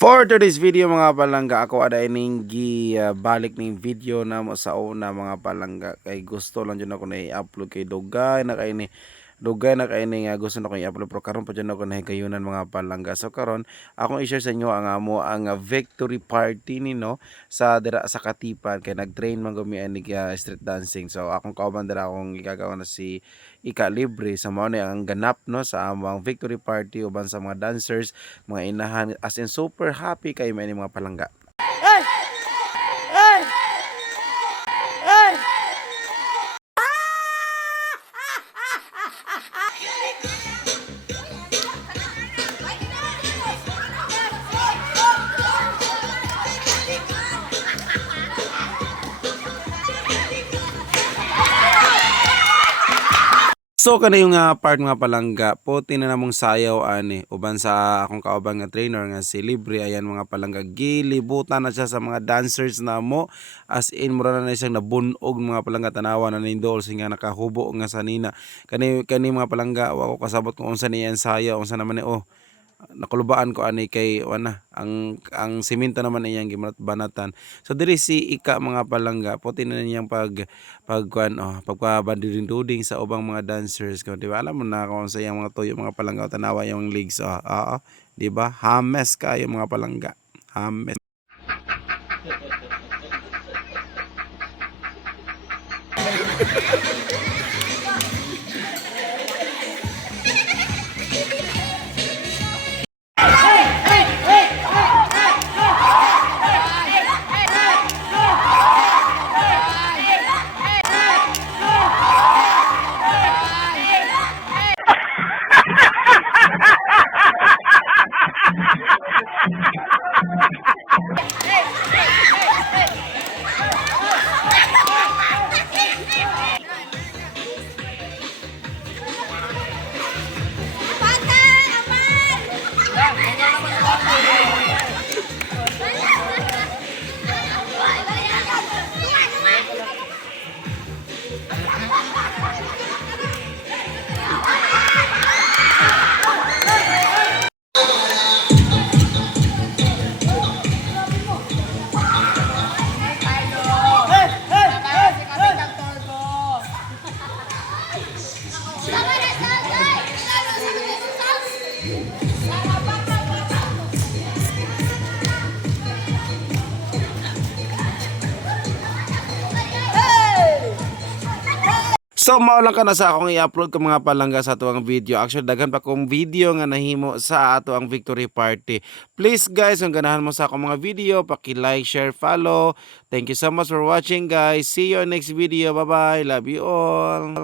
For today's video mga palangga, ako ada ining balik ning video na mo sa una mga palangga kay gusto lang jud ako na i-upload kay dugay na kay ni nga gusto na ko i-upload pero karon pa jud ako nahigayunan mga palangga. So karon akong i-share sa inyo ang amo ang victory party nino sa dira sa Katipan kay nag-train man gumi ani street dancing. So akong kauban dira akong igagawa na si Ika Libre sa mao ni ang ganap no sa among victory party uban sa mga dancers, mga inahan as in super happy kay may mga palangga. So kana yung part mga palangga, puti na namong sayaw ani uban sa akong kauban nga trainer nga si Libre. Ayan mga palangga, gilibutan na siya sa mga dancers namo, as in mura na siyang nabunog mga palangga, tanawa na nindol nga nakahubo nga sanina kani mga palangga. Wa ko kasabot kung unsa niya sayaw, unsa naman ni nakulubaan ko ani kay wana ang simento naman iyang banatan. So diri si Ika mga palangga, puti na niyang pagkuan pagpabanduding sa ubang mga dancers ko, di ba? Alam mo na kung sa iyang mga tuyo mga palangga, tanawa yung legs, di ba? Hames kayo mga palangga, hames. So mao lang ka na sa akong i-upload ko mga palangga sa atuang video. Actually daghan pa kong video nga nahimo sa ato ang victory party. Please guys, kung ganahan mo sa akong mga video, paki-like, share, follow. Thank you so much for watching guys. See you next video. Bye bye. Love you all.